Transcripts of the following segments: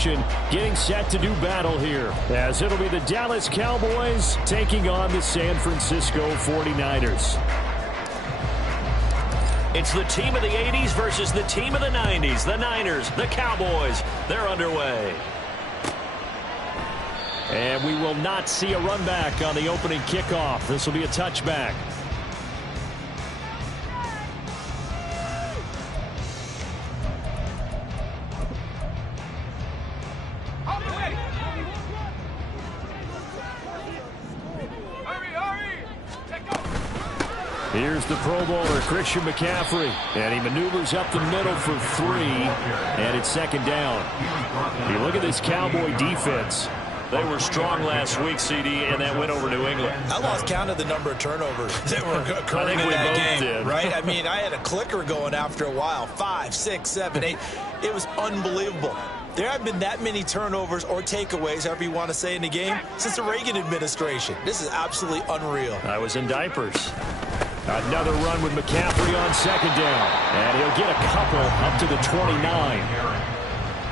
formation, getting set to do battle here, as it'll be the Dallas Cowboys taking on the San Francisco 49ers. It's the team of the 80s versus the team of the 90s. The Niners, the Cowboys, they're underway. And we will not see a run back on the opening kickoff. This will be a touchback. Here's the Pro Bowler, Christian McCaffrey, and he maneuvers up the middle for 3, and it's second down. You look at this Cowboy defense. They were strong last week, CD, and that went over New England. I lost count of the number of turnovers that were occurring in that game, did. right? I mean, I had a clicker going after a while. 5, 6, 7, 8. It was unbelievable. There haven't been that many turnovers or takeaways, however you want to say, in the game since the Reagan administration. This is absolutely unreal. I was in diapers. Another run with McCaffrey on second down. And he'll get a couple up to the 29.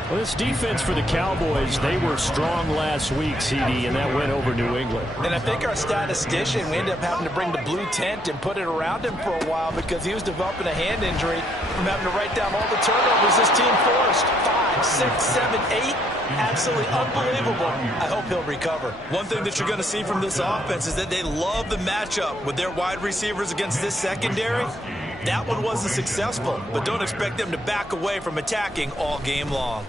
Well, this defense for the Cowboys, they were strong last week, CD, and that went over New England. And I think our statistician, we ended up having to bring the blue tent and put it around him for a while because he was developing a hand injury from having to write down all the turnovers this team forced. 5, 6, 7, 8. Absolutely unbelievable. I hope he'll recover. One thing that you're going to see from this offense is that they love the matchup with their wide receivers against this secondary. That one wasn't successful, but don't expect them to back away from attacking all game long.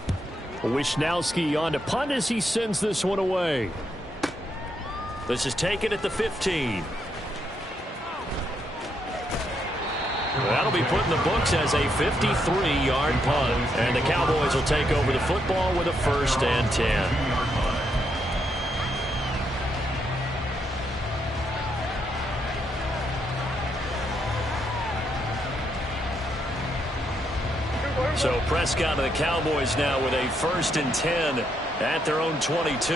Wishnowski on to punt as he sends this one away. This is taken at the 15. That'll be put in the books as a 53-yard punt. And the Cowboys will take over the football with a 1st and 10. So Prescott and the Cowboys now with a 1st and 10 at their own 22.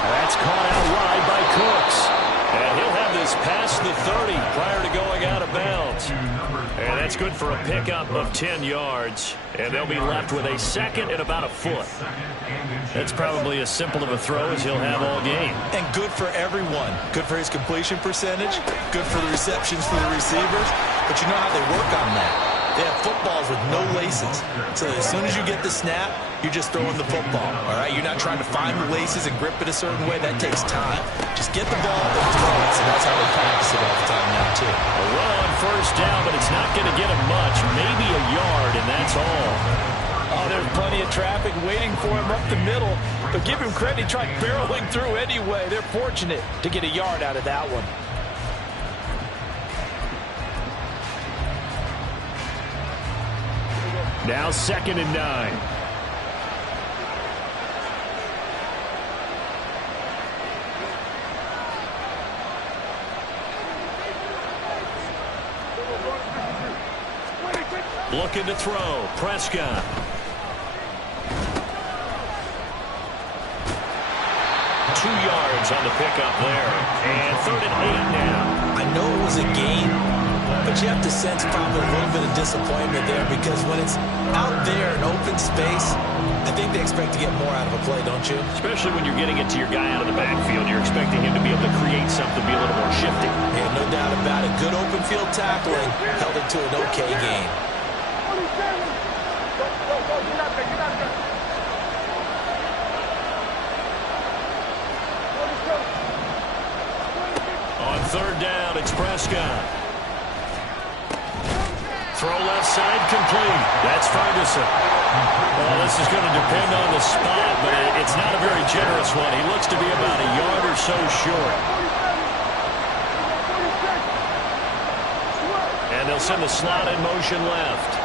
That's caught out wide by Cooks. And he'll have this past the 30 prior to going out of bounds. And that's good for a pickup of 10 yards. And they'll be left with a 2nd and about a foot. That's probably as simple of a throw as he'll have all game. And good for everyone. Good for his completion percentage. Good for the receptions for the receivers. But you know how they work on that. They have footballs with no laces. So as soon as you get the snap, you're just throwing the football. All right? You're not trying to find the laces and grip it a certain way. That takes time. Just get the ball and throw it. So that's how they practice it all the time now, too. A run on 1st down, but it's not going to get him much. Maybe a yard, and that's all. Oh, there's plenty of traffic waiting for him up the middle. But give him credit. He tried barreling through anyway. They're fortunate to get a yard out of that one. Now 2nd and 9. Looking to throw. Prescott. Two yards on the pickup there. And 3rd and 8 now. I know it was a game, but you have to sense probably a little bit of disappointment there because when it's out there in open space, I think they expect to get more out of a play, don't you? Especially when you're getting it to your guy out of the backfield. You're expecting him to be able to create something, be a little more shifty. Yeah, no doubt about it. Good open field tackling held it to an okay game. On 3rd down, it's Prescott. Throw left side complete. That's Ferguson. Well, this is going to depend on the spot, but it's not a very generous one. He looks to be about a yard or so short. And they'll send the slot in motion left.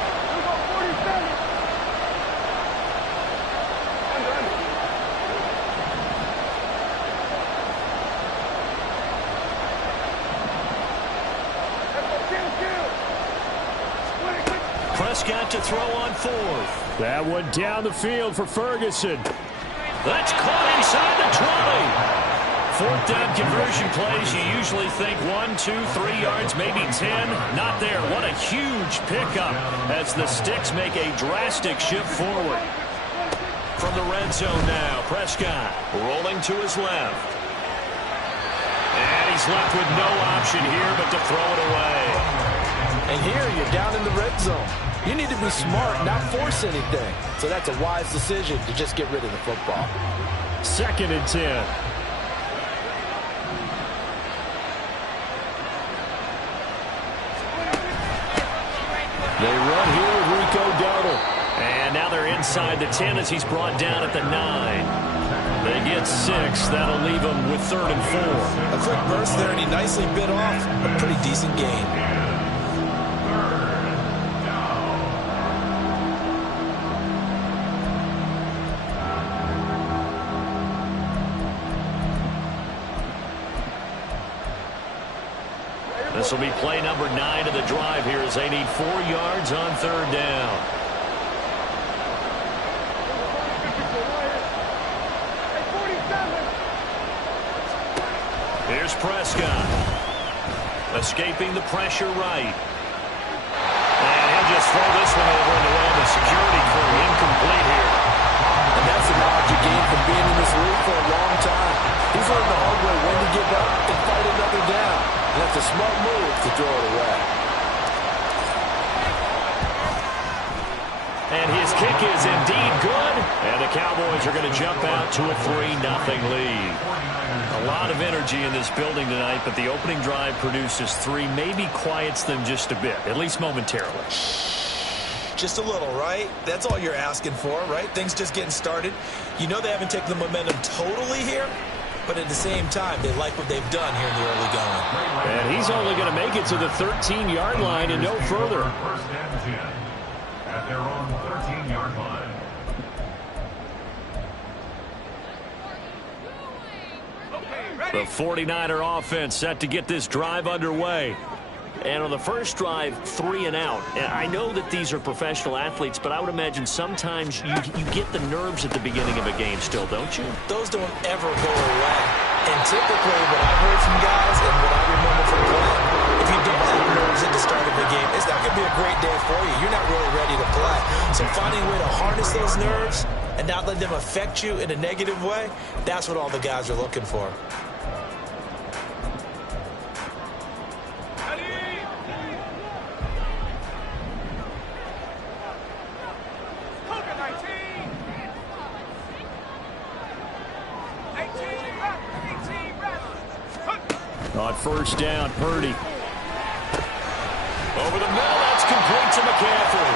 Prescott to throw on 4th. That one down the field for Ferguson. That's caught inside the fourth down conversion plays, you usually think 1, 2, 3 yards, maybe 10. Not there. What a huge pickup as the Sticks make a drastic shift forward. From the red zone now, Prescott rolling to his left. And he's left with no option here but to throw it away. And here you're down in the red zone. You need to be smart, not force anything. So that's a wise decision to just get rid of the football. 2nd and 10. They run here with Rico Dowdle. And now they're inside the 10 as he's brought down at the 9. They get 6. That'll leave them with 3rd and 4. A quick burst there, and he nicely bit off a pretty decent gain. This will be play number 9 of the drive here as they need 4 yards on 3rd down. Here's Prescott. Escaping the pressure right. And he'll just throw this one over into one of the security crew. Incomplete here. And that's the knowledge you gain from being in this league for a long time. He's learned the hard way when to give up and fight another down. And that's a smart move to throw it away. And his kick is indeed good. And the Cowboys are going to jump out to a 3-0 lead. A lot of energy in this building tonight, but the opening drive produces 3, maybe quiets them just a bit, at least momentarily. Just a little, right? That's all you're asking for, right? Things just getting started. You know they haven't taken the momentum totally here, but at the same time, they like what they've done here in the early going. And he's only going to make it to the 13-yard line and no further. 1st and 10 at their own 13-yard line. The 49er offense set to get this drive underway. And on the first drive, 3 and out. And I know that these are professional athletes, but I would imagine sometimes you get the nerves at the beginning of a game still, don't you? Those don't ever go away. And typically, what I've heard from guys and what I remember from playing, if you don't have nerves at the start of the game, it's not going to be a great day for you. You're not really ready to play. So finding a way to harness those nerves and not let them affect you in a negative way, that's what all the guys are looking for. On 1st down, Purdy. Over the middle, that's complete to McCaffrey.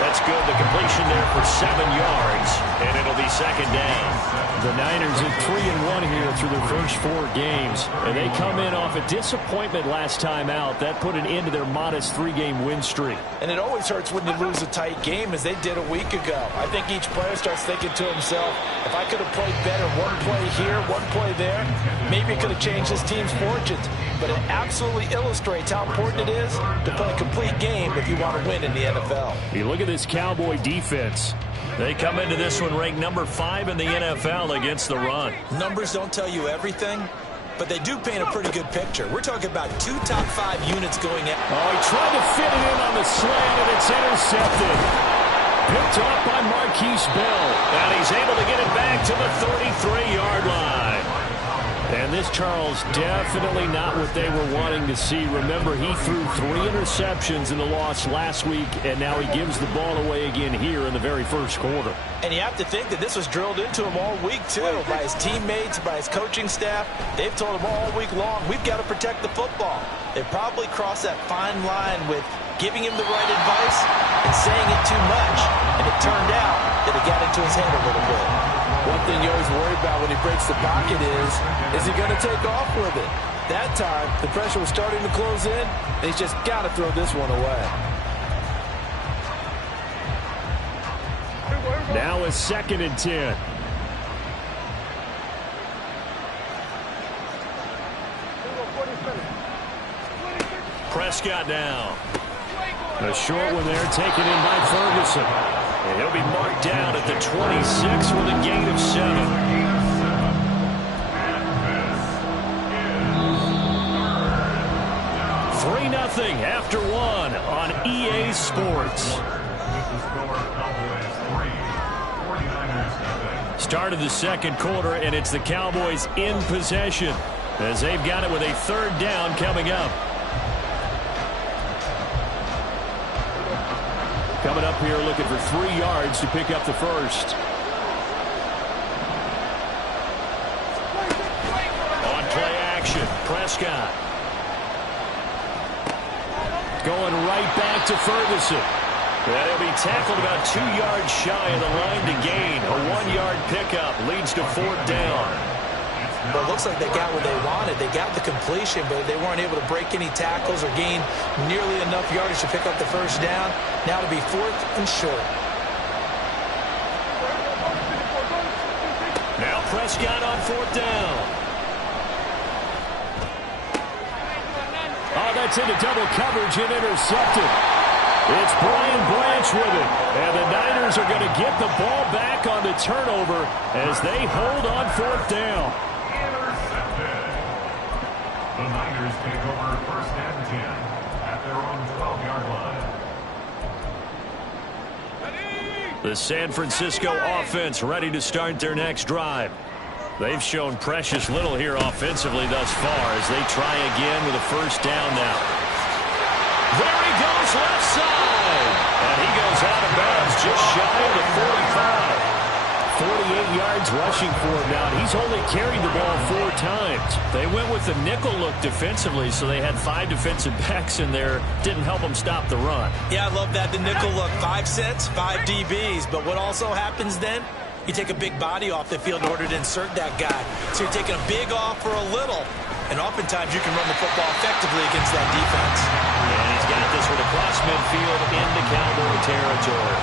That's good. The completion there for 7 yards, and it'll be 2nd down. The Niners are 3-1 here through their first 4 games, and they come in off a disappointment last time out. That put an end to their modest 3-game win streak. And it always hurts when you lose a tight game, as they did a week ago. I think each player starts thinking to himself, if I could have played better one play here, one play there, maybe it could have changed this team's fortunes. But it absolutely illustrates how important it is to play a complete game if you want to win in the NFL. You look at this Cowboy defense. They come into this one ranked number 5 in the NFL against the run. Numbers don't tell you everything, but they do paint a pretty good picture. We're talking about 2 top 5 units going at. Oh, he tried to fit it in on the slant, and it's intercepted. Picked up by Marquise Bell. And he's able to get it back to the 33-yard line. And this, Charles, definitely not what they were wanting to see. Remember, he threw 3 interceptions in the loss last week, and now he gives the ball away again here in the very first quarter. And you have to think that this was drilled into him all week, too, by his teammates, by his coaching staff. They've told him all week long, we've got to protect the football. They probably crossed that fine line with giving him the right advice and saying it too much. And it turned out that it got into his head a little bit. One thing you always worry about when he breaks the pocket is he going to take off with it? That time, the pressure was starting to close in, and he's just got to throw this one away. Now a 2nd and 10. Prescott down. A short one there, taken in by Ferguson. And he'll be marked down at the 26 with a gain of 7. after one on EA Sports. Start of the second quarter, and it's the Cowboys in possession as they've got it with a third down coming up. Coming up here looking for 3 yards to pick up the first. On play action, Prescott. Going right back to Ferguson. And he'll be tackled about 2 yards shy of the line to gain. A 1-yard pickup leads to fourth down. Well, it looks like they got what they wanted. They got the completion, but they weren't able to break any tackles or gain nearly enough yardage to pick up the first down. Now to be fourth and short. Now Prescott on fourth down. Oh, that's into double coverage and intercepted. It's Brian Branch with it. And the Niners are going to get the ball back on the turnover as they hold on fourth down. Intercepted. The Niners take over first and 10 at their own 12-yard line. The San Francisco offense ready to start their next drive. They've shown precious little here offensively thus far as they try again with a first down now. There he goes left side. And he goes out of bounds just shy of the 45. 48 yards rushing for him now. He's only carried the ball 4 times. They went with the nickel look defensively, so they had 5 defensive backs in there. Didn't help them stop the run. Yeah, I love that, the nickel look. 5 sets, 5 DBs. But what also happens then? You take a big body off the field in order to insert that guy. So you're taking a big off for a little. And oftentimes you can run the football effectively against that defense. And he's got this one across midfield into Cowboy territory.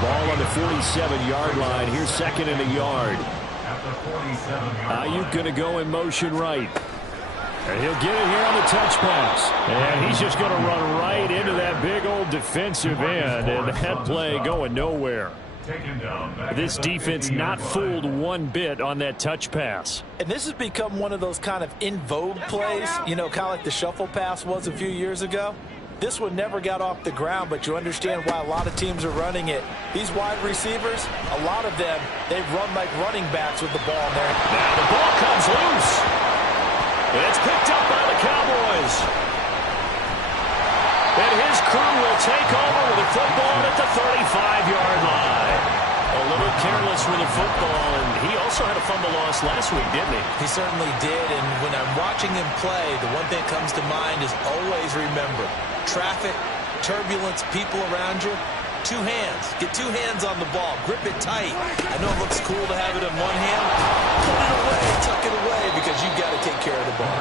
Ball on the 47-yard line. Here's second and a yard. At the 47-yard Ayuk going to go in motion right. And he'll get it here on the touch pass. And he's just going to run right into that big old defensive end. And that play going nowhere. This defense not fooled one bit on that touch pass. And this has become one of those kind of in vogue plays, you know, kind of like the shuffle pass was a few years ago. This one never got off the ground, but you understand why a lot of teams are running it. These wide receivers, a lot of them, they've run like running backs with the ball there. Now the ball comes loose. It's picked up by the Cowboys. And his crew will take over with the football at the 35-yard line. A little careless with the football, and he also had a fumble loss last week, didn't he? He certainly did, and when I'm watching him play, the one thing that comes to mind is always remember, traffic, turbulence, people around you, 2 hands. Get 2 hands on the ball. Grip it tight. I know it looks cool to have it in one hand. Put it away, tuck it away, because you've got to take care of the ball.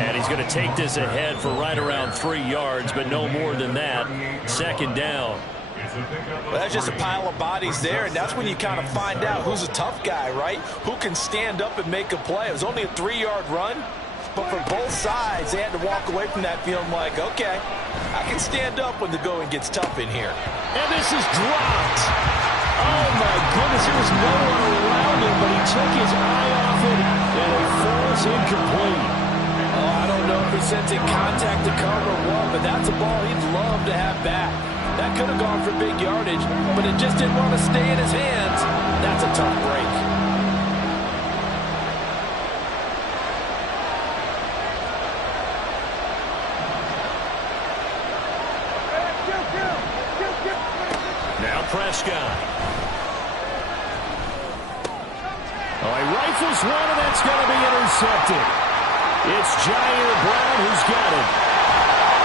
And he's going to take this ahead for right around 3 yards, but no more than that. Second down. Well, that's just a pile of bodies there, and that's when you kind of find out who's a tough guy, right? Who can stand up and make a play. It was only a 3-yard run, but for both sides, they had to walk away from that feeling like, okay, I can stand up when the going gets tough in here. And this is dropped. Oh, my goodness, there was no one around him, but he took his eye off it, and it falls incomplete. Oh, I don't know if he's sensing contact to cover or what, but that's a ball he'd love to have back. That could have gone for big yardage, but it just didn't want to stay in his hands. That's a tough break. Now Prescott. Oh, he rifles one, and that's going to be intercepted. It's Jair Brown who's got it.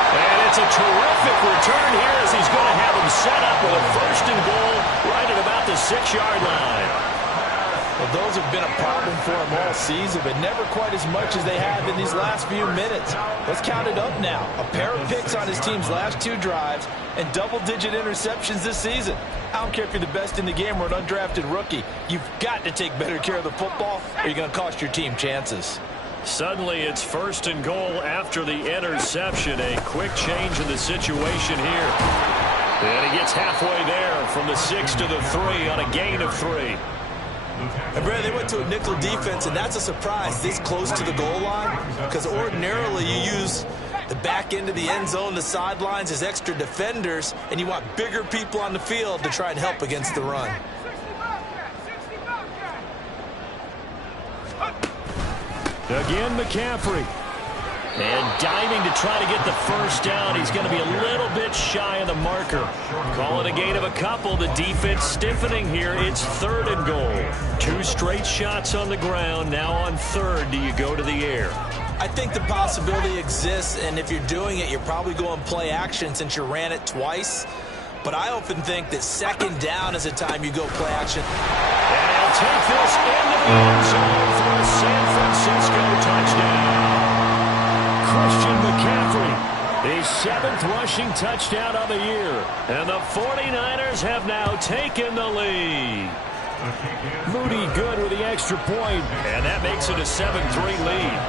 And it's a terrific return here as he's going to have him set up with a first and goal right at about the 6-yard line. Well, those have been a problem for him all season, but never quite as much as they have in these last few minutes. Let's count it up now. A pair of picks on his team's last 2 drives and double-digit interceptions this season. I don't care if you're the best in the game or an undrafted rookie. You've got to take better care of the football or you're going to cost your team chances. Suddenly it's first and goal after the interception. A quick change in the situation here. And he gets halfway there from the 6 to the 3 on a gain of 3. And Brad, they went to a nickel defense, and that's a surprise this close to the goal line, because ordinarily you use The back end of the end zone, the sidelines, is extra defenders, and you want bigger people on the field to try and help against the run. Again, McCaffrey. And diving to try to get the first down. He's going to be a little bit shy of the marker. Call it a gain of a couple. The defense stiffening here. It's 3rd and goal. 2 straight shots on the ground. Now on 3rd, do you go to the air? I think the possibility exists, and if you're doing it, you're probably going play action since you ran it twice. But I often think that 2nd down is the time you go play action. And he'll take this into the end zone for a San Francisco touchdown. Christian McCaffrey, his 7th rushing touchdown of the year. And the 49ers have now taken the lead. Moody good with the extra point. And that makes it a 7-3 lead.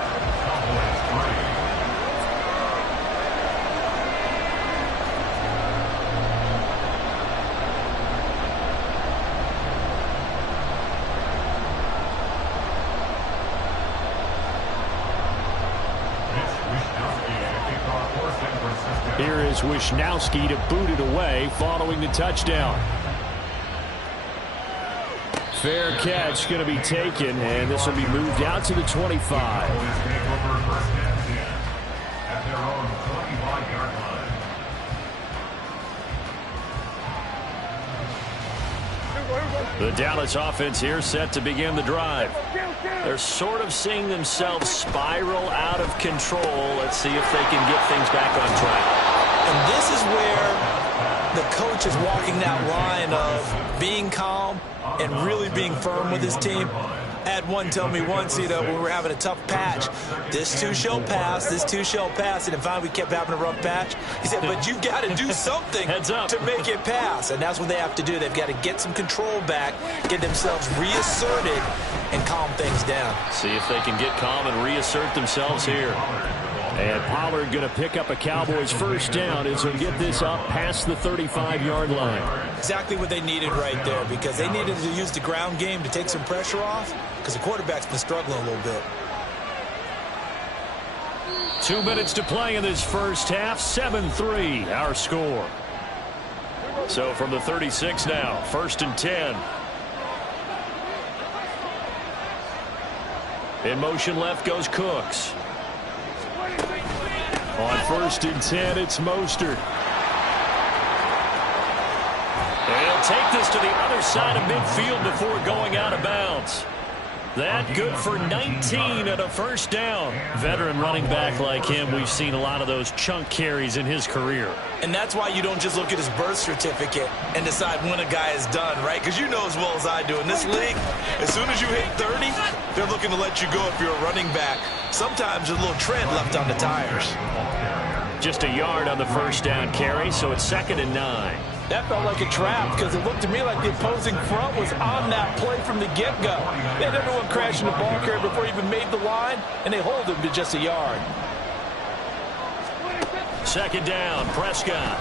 Here is Wisnowski to boot it away following the touchdown. Fair catch going to be taken, and this will be moved out to the 25. The Dallas offense here set to begin the drive. They're sort of seeing themselves spiral out of control. Let's see if they can get things back on track. And this is where the coach is walking that line of being calm and really being firm with his team. I had one tell me once, when we were having a tough patch, this too shall pass, this too shall pass, and then finally we kept having a rough patch. He said, but you've got to do something to make it pass, and that's what they have to do. They've got to get some control back, get themselves reasserted, and calm things down. See if they can get calm and reassert themselves here. And Pollard going to pick up a Cowboys first down as he'll get this up past the 35-yard line. Exactly what they needed right there, because they needed to use the ground game to take some pressure off, because the quarterback's been struggling a little bit. 2 minutes to play in this first half. 7-3 our score. So from the 36 now, 1st and 10. In motion left goes Cooks. On 1st and 10, it's Mostert. And he'll take this to the other side of midfield before going out of bounds. That good for 19 and a first down. Veteran running back like him, we've seen a lot of those chunk carries in his career. And that's why you don't just look at his birth certificate and decide when a guy is done, right? Because you know as well as I do, in this league, as soon as you hit 30, they're looking to let you go if you're a running back. Sometimes there's a little tread left on the tires. Just a yard on the first down carry, so it's 2nd and 9. That felt like a trap because it looked to me like the opposing front was on that play from the get-go. They had everyone crashing the ball carrier before he even made the line, and they hold him to just a yard. 2nd down, Prescott.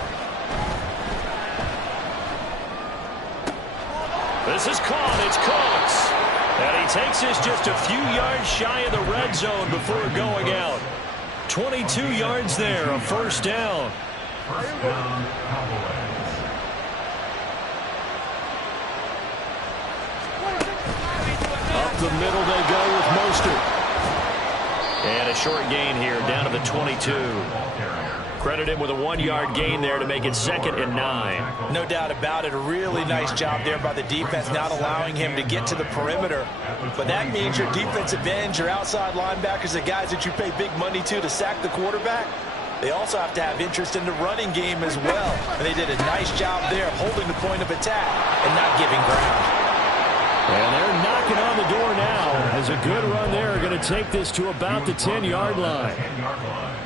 This is caught. It's Cooks. And he takes this just a few yards shy of the red zone before going out. 22 yards there, a first down. First down, Cowboys. Up the middle they go with Mostert. And a short gain here, down to the 22. Credit him with a 1-yard gain there to make it 2nd and 9. No doubt about it. A really nice job there by the defense, not allowing him to get to the perimeter. But that means your defensive ends, your outside linebackers, the guys that you pay big money to sack the quarterback, they also have to have interest in the running game as well. And they did a nice job there of holding the point of attack and not giving ground. And they're knocking on the door now as a good run there are going to take this to about the 10-yard line.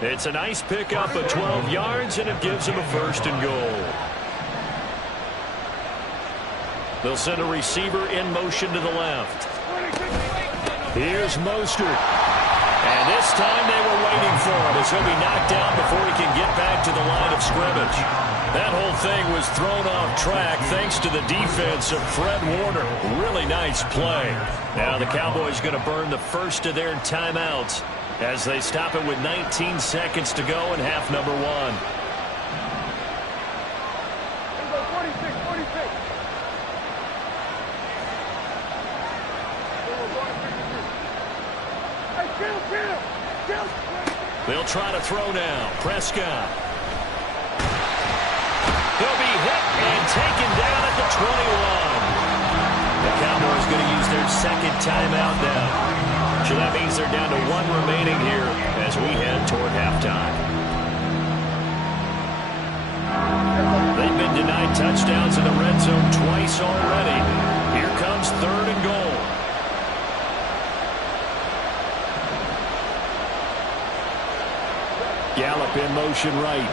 It's a nice pickup of 12 yards, and it gives them a 1st and goal. They'll send a receiver in motion to the left. Here's Mostert. And this time they were waiting for him as he'll be knocked down before he can get back to the line of scrimmage. That whole thing was thrown off track thanks to the defense of Fred Warner. Really nice play. Now the Cowboys going to burn the first of their timeouts as they stop it with 19 seconds to go in half number one. They'll try to throw now. Prescott. He'll be hit and taken down at the 21. The Cowboys going to use their second timeout now. So that means they're down to one remaining here as we head toward halftime. They've been denied touchdowns in the red zone twice already. Here comes 3rd and goal. Gallup in motion right.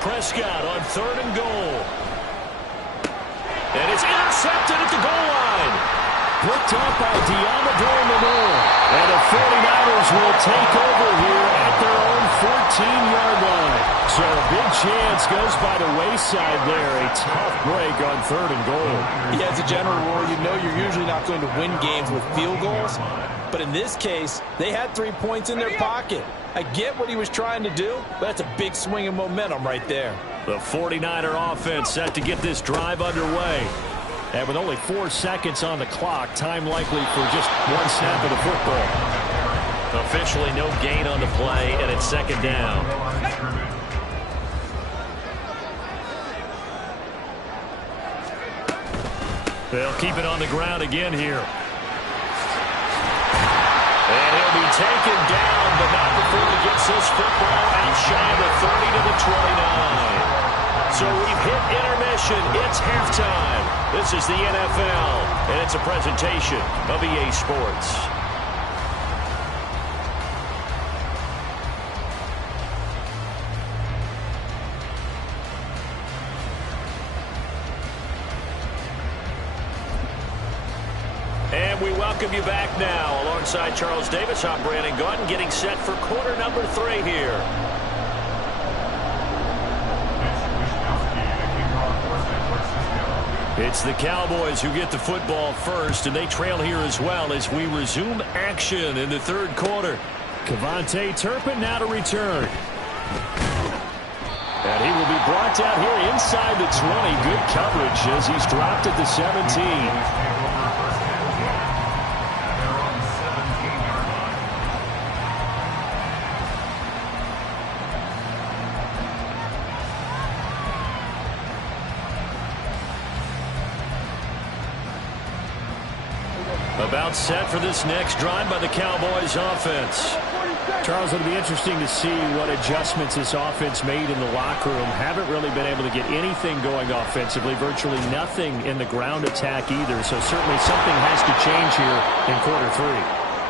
Prescott on 3rd and goal. And it's intercepted at the goal line. Picked up by Diamador Lenore. And the 49ers will take over here at their own 14-yard line. So a big chance goes by the wayside there. A tough break on 3rd and goal. Yeah, as a general rule, you know you're usually not going to win games with field goals. But in this case, they had 3 points in their pocket. I get what he was trying to do, but that's a big swing of momentum right there. The 49er offense set to get this drive underway. And with only 4 seconds on the clock, time likely for just one snap of the football. Officially no gain on the play, and it's 2nd down. They'll keep it on the ground again here. And he'll be taken down, but not before he gets this football out shy of the 30 to the 29. So we've hit intermission. It's halftime. This is the NFL, and it's a presentation of EA Sports. And we welcome you back now. Alongside Charles Davis, I'm Brandon Gaudin, getting set for quarter number 3 here. It's the Cowboys who get the football first, and they trail here as well as we resume action in the 3rd quarter. Kevontae Turpin now to return. And he will be brought down here inside the 20. Good coverage as he's dropped at the 17. About set for this next drive by the Cowboys offense. Charles, it'll be interesting to see what adjustments this offense made in the locker room. Haven't really been able to get anything going offensively. Virtually nothing in the ground attack either. So certainly something has to change here in quarter 3.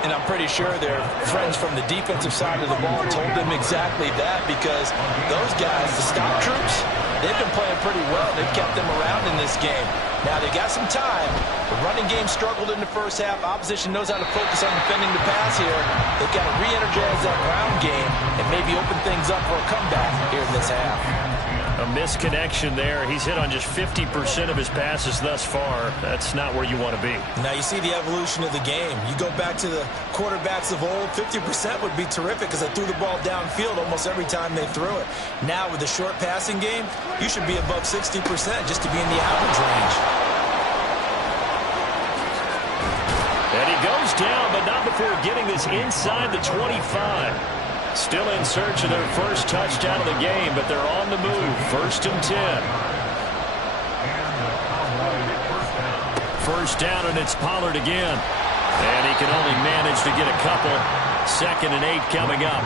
And I'm pretty sure their friends from the defensive side of the ball told them exactly that, because those guys, the stop troops, they've been playing pretty well. They've kept them around in this game. Now, they got some time. The running game struggled in the first half. Opposition knows how to focus on defending the pass here. They've got to re-energize that ground game and maybe open things up for a comeback here in this half. A misconnection there. He's hit on just 50% of his passes thus far. That's not where you want to be. Now you see the evolution of the game. You go back to the quarterbacks of old, 50% would be terrific because they threw the ball downfield almost every time they threw it. Now with the short passing game, you should be above 60% just to be in the average range. And he goes down, but not before getting this inside the 25. Still in search of their first touchdown of the game, but they're on the move. 1st and 10. First down, and it's Pollard again. And he can only manage to get a couple. 2nd and 8 coming up.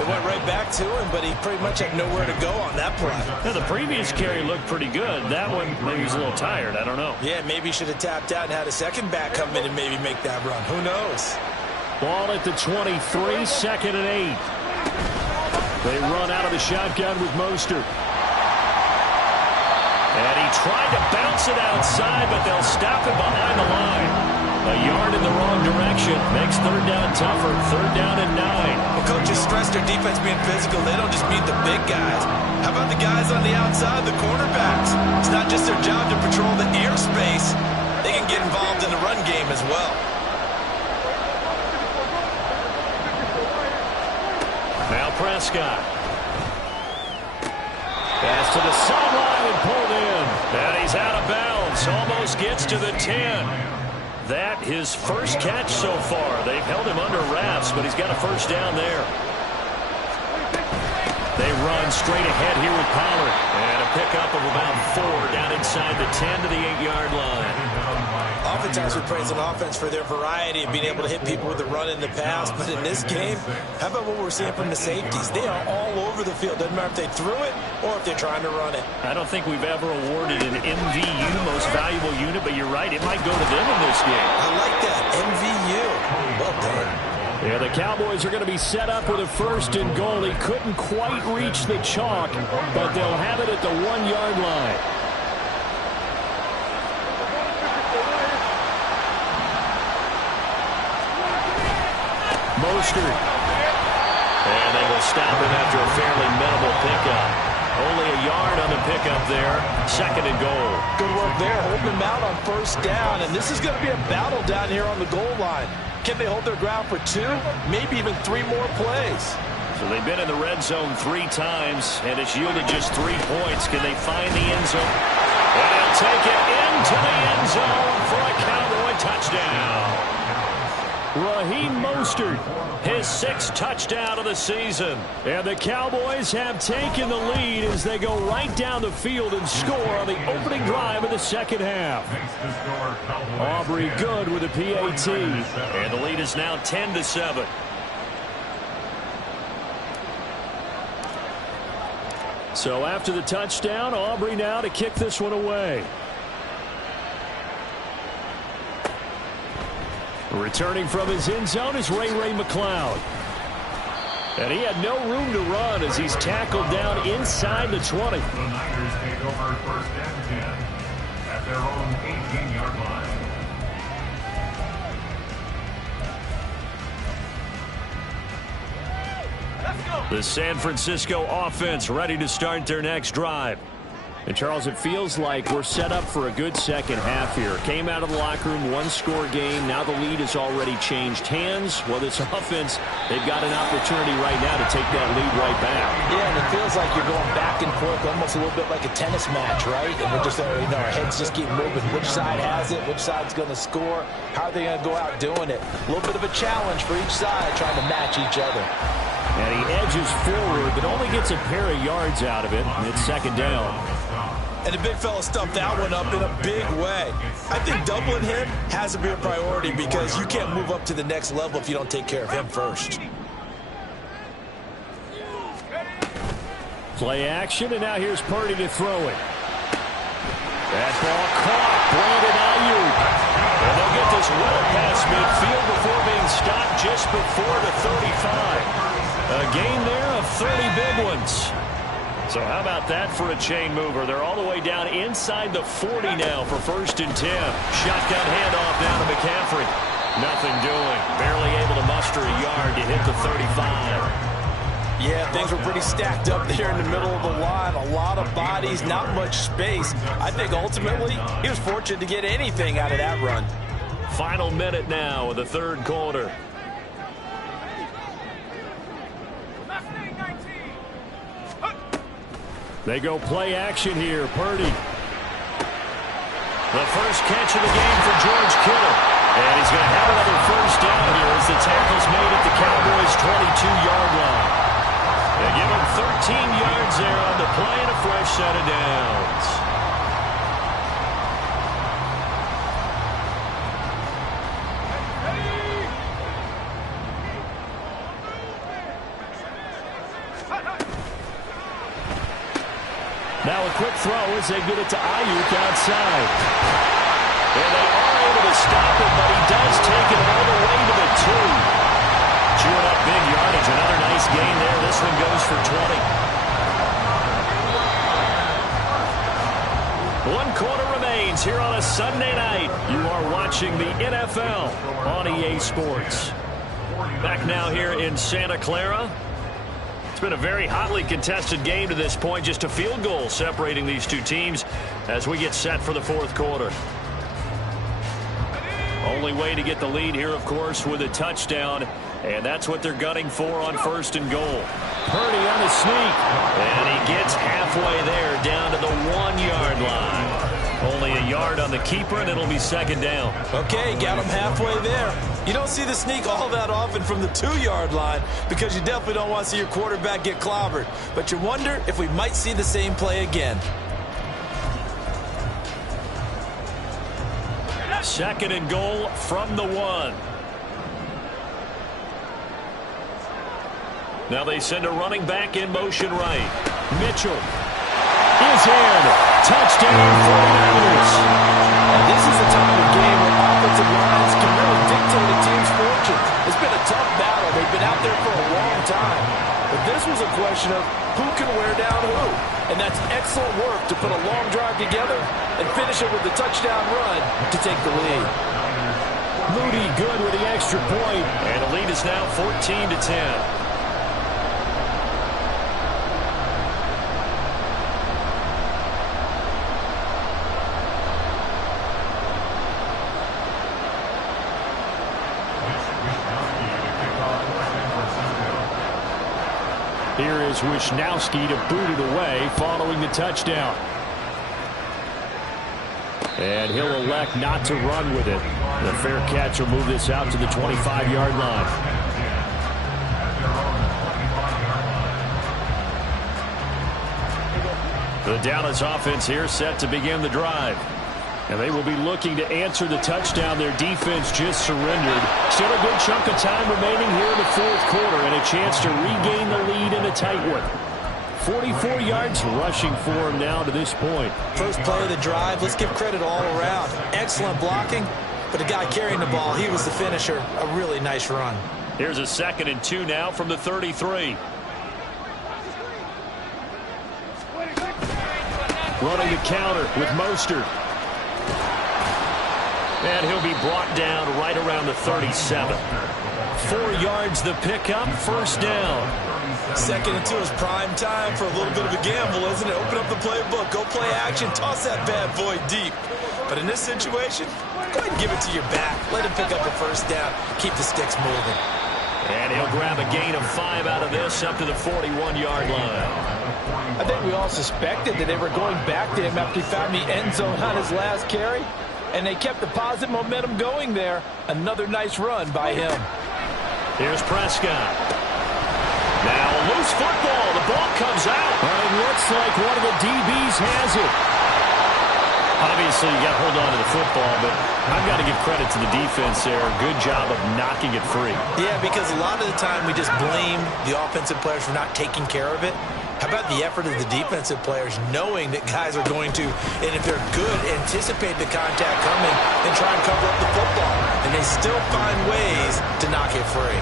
It went right back to him, but he pretty much had nowhere to go on that play. Now, the previous carry looked pretty good. That one, maybe he's a little tired. I don't know. Yeah, maybe he should have tapped out and had a second back come in and maybe make that run. Who knows? Ball at the 23, 2nd and 8. They run out of the shotgun with Mostert. And he tried to bounce it outside, but they'll stop him behind the line. A yard in the wrong direction makes third down tougher. Third down and 9. Well, coaches stress their defense being physical. They don't just meet the big guys. How about the guys on the outside, the cornerbacks? It's not just their job to patrol the airspace. They can get involved in the run game as well. Now Prescott. Pass to the sideline and pulled in. And he's out of bounds. Almost gets to the 10. That his first catch so far. They've held him under wraps, but he's got a first down there. They run straight ahead here with Pollard. And a pickup of about 4 down inside the 10 to the 8-yard line. Oftentimes we praise an offense for their variety of being able to hit people with the run in the pass. But in this game, how about what we're seeing from the safeties? They are all over the field. Doesn't matter if they threw it or if they're trying to run it. I don't think we've ever awarded an MVU, most valuable unit, but you're right. It might go to them in this game. I like that. MVU. Well done. Yeah, the Cowboys are going to be set up with a first and goal. He couldn't quite reach the chalk, but they'll have it at the 1-yard line. Mostert. And they will stop him after a fairly minimal pickup. Only a yard on the pickup there. Second and goal. Good work there, holding him out on first down. And this is going to be a battle down here on the goal line. Can they hold their ground for 2, maybe even 3 more plays? So they've been in the red zone 3 times, and it's yielded just 3 points. Can they find the end zone? And they'll take it into the end zone for a Cowboy touchdown. Raheem Mostert, his 6th touchdown of the season. And the Cowboys have taken the lead as they go right down the field and score on the opening drive of the second half. Aubrey good with a PAT. And the lead is now 10-7. So after the touchdown, Aubrey now to kick this one away. Returning from his end zone is Ray McLeod. And he had no room to run as he's tackled down inside the 20. The Niners take over first and 10 at their own 18-yard line. The San Francisco offense ready to start their next drive. And, Charles, it feels like we're set up for a good second half here. Came out of the locker room, 1-score game. Now the lead has already changed hands. Well, this offense, they've got an opportunity right now to take that lead right back. Yeah, and it feels like you're going back and forth, almost a little bit like a tennis match, right? And we're just, our heads just keep moving. Which side has it? Which side's going to score? How are they going to go out doing it? A little bit of a challenge for each side, trying to match each other. And he edges forward, but only gets a pair of yards out of it. And it's second down. And the big fella stuffed that one up in a big way. I think doubling him has to be a priority because you can't move up to the next level if you don't take care of him first. Play action, and now here's Purdy to throw it. That ball caught. Brandon Ayuk. And they'll get this well past midfield before being stopped just before the 35. A gain there of 30 big ones. So how about that for a chain mover? They're all the way down inside the 40 now for first and 10. Shotgun handoff down to McCaffrey. Nothing doing. Barely able to muster a yard to hit the 35. Yeah, things were pretty stacked up there in the middle of the line. A lot of bodies, not much space. I think ultimately he was fortunate to get anything out of that run. Final minute now of the third quarter. They go play action here. Purdy. The first catch of the game for George Kittle. And he's going to have another first down here as the tackle's made at the Cowboys' 22-yard line. They give him 13 yards there on the play and a fresh set of downs. Now a quick throw as they get it to Ayuk outside. And they are able to stop it, but he does take it all the way to the 2. Chewing up big yardage. Another nice gain there. This one goes for 20. 1 quarter remains here on a Sunday night. You are watching the NFL on EA Sports. Back now here in Santa Clara. It's been a very hotly contested game to this point. Just a field goal separating these two teams as we get set for the fourth quarter. Only way to get the lead here, of course, with a touchdown. And that's what they're gunning for on 1st and goal. Purdy on the sneak. And he gets halfway there down to the 1-yard line. Only a yard on the keeper, and it'll be 2nd down. Okay, got him halfway there. You don't see the sneak all that often from the 2-yard line because you definitely don't want to see your quarterback get clobbered. But you wonder if we might see the same play again. 2nd and goal from the 1. Now they send a running back in motion right. Mitchell is in. Touchdown 49ers. And this is the time of game where offensive lines can really dictate a team's fortune. It's been a tough battle. They've been out there for a long time. But this was a question of who can wear down who. And that's excellent work to put a long drive together and finish it with the touchdown run to take the lead. Moody good with the extra point. And the lead is now 14-10. Here is Wisnowski to boot it away following the touchdown. And he'll elect not to run with it. The fair catch will move this out to the 25-yard line. The Dallas offense here set to begin the drive. And they will be looking to answer the touchdown their defense just surrendered. Still a good chunk of time remaining here in the fourth quarter and a chance to regain the lead in a tight one. 44 yards rushing for him now to this point. First play of the drive, let's give credit all around. Excellent blocking, but the guy carrying the ball, he was the finisher. A really nice run. Here's a 2nd and 2 now from the 33. Running the counter with Mostert. And he'll be brought down right around the 37. 4 yards the pickup, 1st down. 2nd and 2 is prime time for a little bit of a gamble, isn't it? Open up the playbook, go play action, toss that bad boy deep. But in this situation, go ahead and give it to your back. Let him pick up a 1st down, keep the sticks moving. And he'll grab a gain of 5 out of this up to the 41-yard line. I think we all suspected that they were going back to him after he found the end zone on his last carry. And they kept the positive momentum going there. Another nice run by him. Here's Prescott. Now a loose football. The ball comes out. But it looks like one of the DBs has it. Obviously, you got to hold on to the football, but I've got to give credit to the defense there. Good job of knocking it free. Yeah, because a lot of the time we just blame the offensive players for not taking care of it. How about the effort of the defensive players knowing that guys are going to, and if they're good, anticipate the contact coming and try and cover up the football. And they still find ways to knock it free.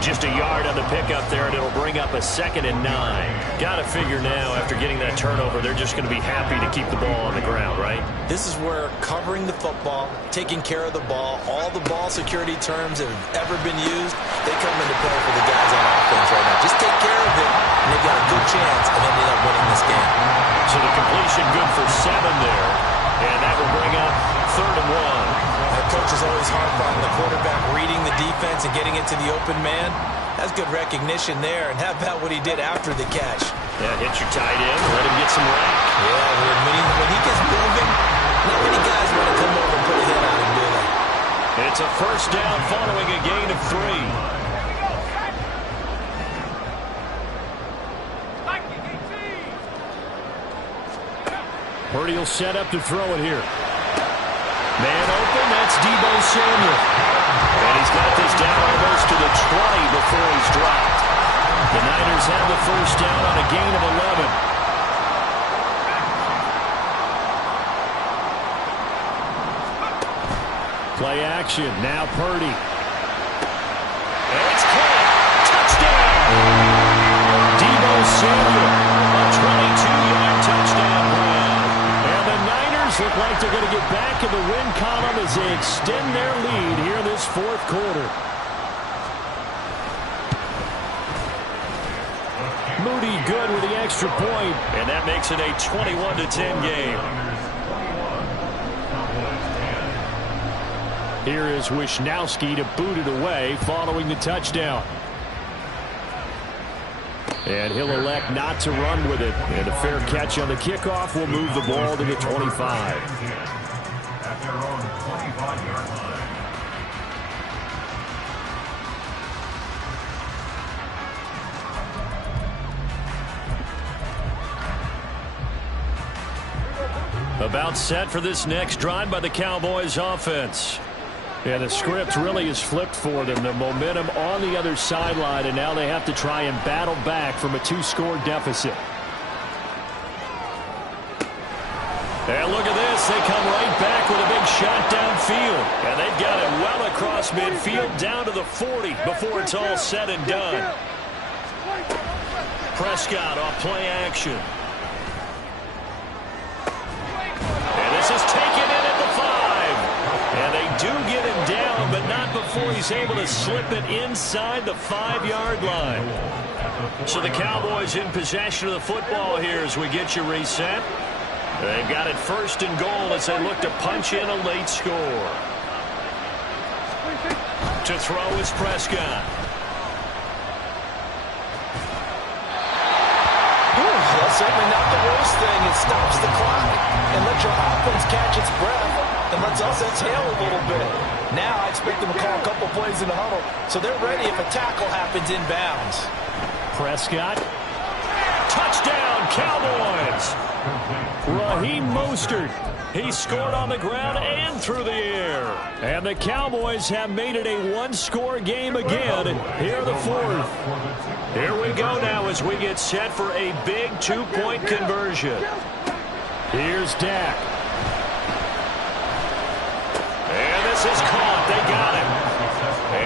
Just a yard on the pickup there, and it'll bring up a 2nd and 9. Got to figure now, after getting that turnover, they're just going to be happy to keep the ball on the ground, right? This is where covering the football, taking care of the ball, all the ball security terms that have ever been used, they come into play for the guys on offense right now. Just take care of it, and they've got a good chance of ending up winning this game. So the completion good for 7 there, and that will bring up 3rd and 1. Coach is always harp on the quarterback reading the defense and getting it to the open man. That's good recognition there. And how about what he did after the catch? Yeah, hit your tight end, let him get some rack. Yeah, when he gets moving, not many guys want to come over and put a hit on him, do they? It's a 1st down following a gain of 3. Purdy will set up to throw it here. Man open, that's Deebo Samuel. And he's got this down almost to the 20 before he's dropped. The Niners have the 1st down on a gain of 11. Play action, now Purdy. And it's caught. Touchdown! Deebo Samuel. A 22-yard touchdown run. And like they're going to get back in the win column as they extend their lead here in this fourth quarter. Moody good with the extra point. And that makes it a 21-10 game. Here is Wisnowski to boot it away following the touchdown. And he'll elect not to run with it. And a fair catch on the kickoff will move the ball to the 25. At their own 25-yard line. About set for this next drive by the Cowboys offense. Yeah, the script really is flipped for them. The momentum on the other sideline, and now they have to try and battle back from a 2-score deficit. And look at this. They come right back with a big shot downfield. And they've got it well across midfield down to the 40 before it's all said and done. Prescott off play action. And this is taken in at the 5. And they do get him down, but not before he's able to slip it inside the 5-yard line. So the Cowboys in possession of the football here as we get you reset. They've got it first and goal as they look to punch in a late score. To throw is Prescott. That's certainly not the worst thing. It stops the clock and lets your offense catch its breath and lets us exhale a little bit. Now I expect them to call a couple plays in the huddle so they're ready if a tackle happens inbounds. Prescott. Touchdown, Cowboys! Raheem Mostert. He scored on the ground and through the air. And the Cowboys have made it a 1-score game again here in the fourth. Here we go now as we get set for a big 2-point conversion. Here's Dak. And this is caught. They got him.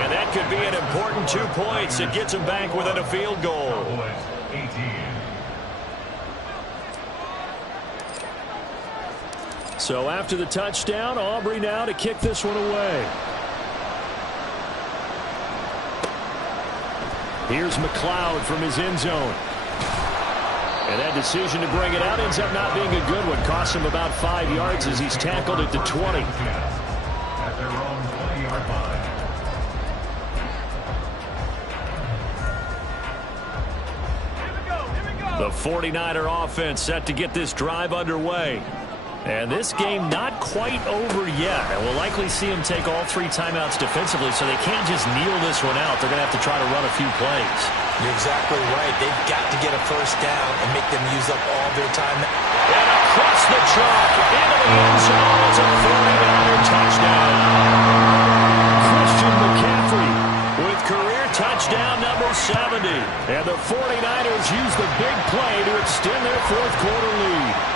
And that could be an important 2 points. It gets them back within a field goal. So after the touchdown, Aubrey now to kick this one away. Here's McLeod from his end zone. And that decision to bring it out ends up not being a good one. Costs him about 5 yards as he's tackled at the 20. At their own 20-yard line. The 49er offense set to get this drive underway. And this game not quite over yet. And we'll likely see them take all 3 timeouts defensively, so they can't just kneel this one out. They're going to have to try to run a few plays. You're exactly right. They've got to get a first down and make them use up all their time. And across the chalk into the end zone. It's a 49er touchdown. Christian McCaffrey With career touchdown number 70. And the 49ers use the big play to extend their fourth quarter lead.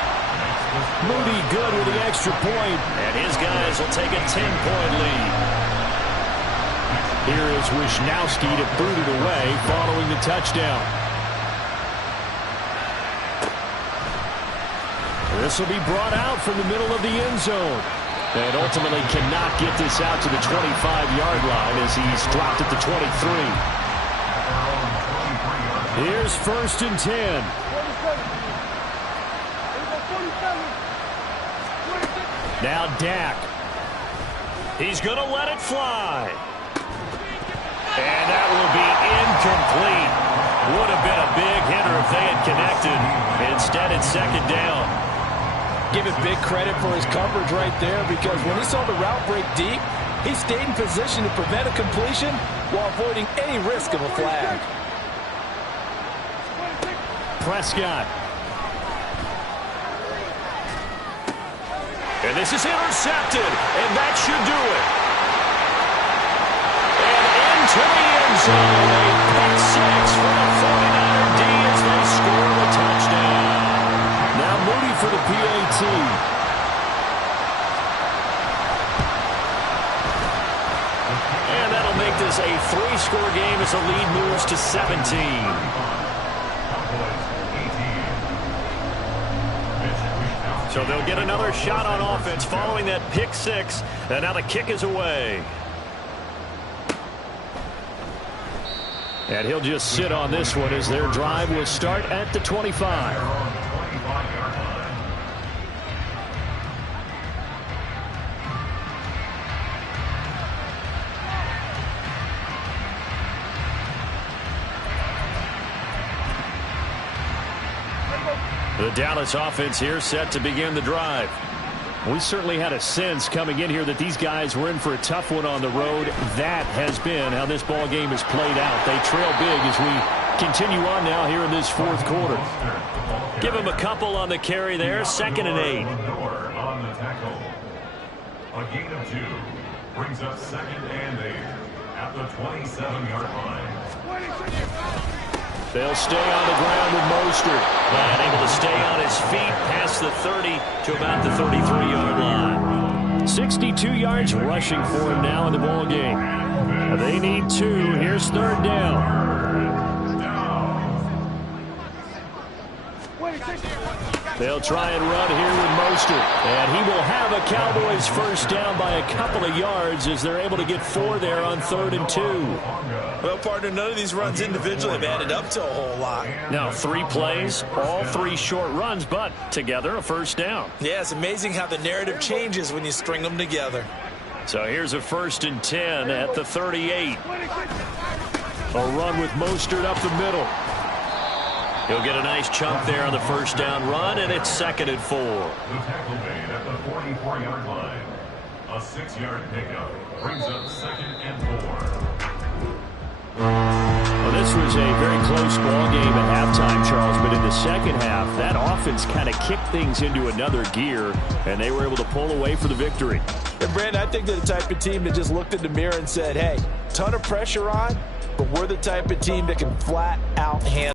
Moody good with the extra point. And his guys will take a 10-point lead. Here is Wisnowski to boot it away following the touchdown. This will be brought out from the middle of the end zone. And ultimately cannot get this out to the 25-yard line as he's dropped at the 23. Here's 1st and 10. Now Dak. He's going to let it fly. And that will be incomplete. Would have been a big hitter if they had connected. Instead, it's 2nd down. Give it big credit for his coverage right there, because when he saw the route break deep, he stayed in position to prevent a completion while avoiding any risk of a flag. Prescott. And this is intercepted, and that should do it. And into the end zone, a pick 6 for the 49er D as they score the touchdown. Now Moody for the PAT. And that'll make this a 3-score game as the lead moves to 17. So they'll get another shot on offense following that pick six. And now the kick is away. And he'll just sit on this one as their drive will start at the 25. The Dallas offense here set to begin the drive. We certainly had a sense coming in here that these guys were in for a tough one on the road. That has been how this ball game has played out. They trail big as we continue on now here in this fourth quarter. Give him a couple on the carry there. 2nd and 8. A gain of 2 brings up 2nd and 8 at the 27-yard line. They'll stay on the ground with Mostert. And able to stay on his feet past the 30 to about the 33-yard line. 62 yards rushing for him now in the ball game. They need 2. Here's 3rd down. They'll try and run here with Mostert. And he will have a Cowboys first down by a couple of yards as they're able to get 4 there on 3rd and 2. Well, partner, none of these runs individually have added up to a whole lot. Now 3 plays, all 3 short runs, but together a first down. Yeah, it's amazing how the narrative changes when you string them together. So here's a 1st and 10 at the 38. A run with Mostert up the middle. He'll get a nice chunk there on the first down run, and it's 2nd and 4. The tackle made at the 44-yard line. A 6-yard pickup brings up 2nd and 4. Well, this was a very close ball game at halftime, Charles, but in the second half, that offense kind of kicked things into another gear, and they were able to pull away for the victory. And Brandon, I think they're the type of team that just looked in the mirror and said, hey, ton of pressure on, but we're the type of team that can flat out handle